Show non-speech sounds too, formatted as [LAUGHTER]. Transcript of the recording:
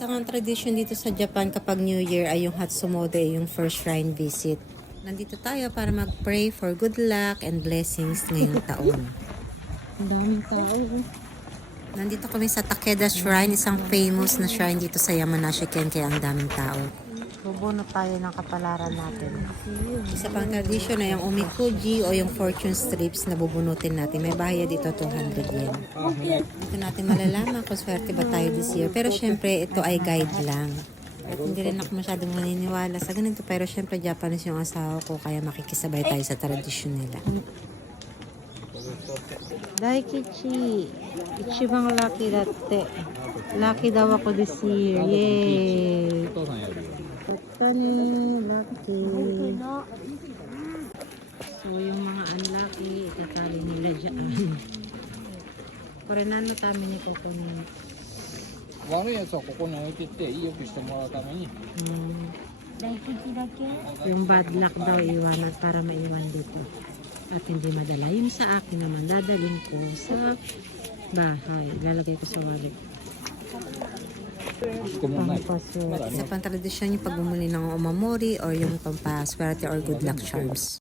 Isa nga tradition dito sa Japan kapag New Year ay yung Hatsumode, yung first shrine visit. Nandito tayo para mag-pray for good luck and blessings ngayong taon. Ang daming tao. Nandito kami sa Takeda Shrine, isang famous na shrine dito sa Yamanashi-ken kaya ang daming tao. Bubuno tayo ng kapalaran natin. Isa pang tradition na yung umikuji o yung fortune strips na bubunutin natin. May bahaya dito 200 yen. Dito natin malalaman kung swerte ba tayo this year. Pero syempre, ito ay guide lang. At hindi rin ako masyadong maniniwala sa ganito. Pero syempre, Japanese yung asawa ko, kaya makikisabay tayo sa tradisyon nila. Daikichi, ichibang lucky date. Lucky daw ako this year. Yay! お父さんやるよ Kani, lucky. So, yung mga unlucky, itatali nila dyan. [LAUGHS] Kore nano tami ni kukunin. 悪いやつはここに置いてって良くしてもらうために Hmm, 大吉だけ yung bad luck daw iwanag para maiwan dito. At hindi madala. Yung sa akin naman, dadalhin ko sa bahay. Lalagay ko sa wallet. Pampaso. Isa pang tradisyon yung pagmumuli ng umamori or yung pampaswerte or good luck charms.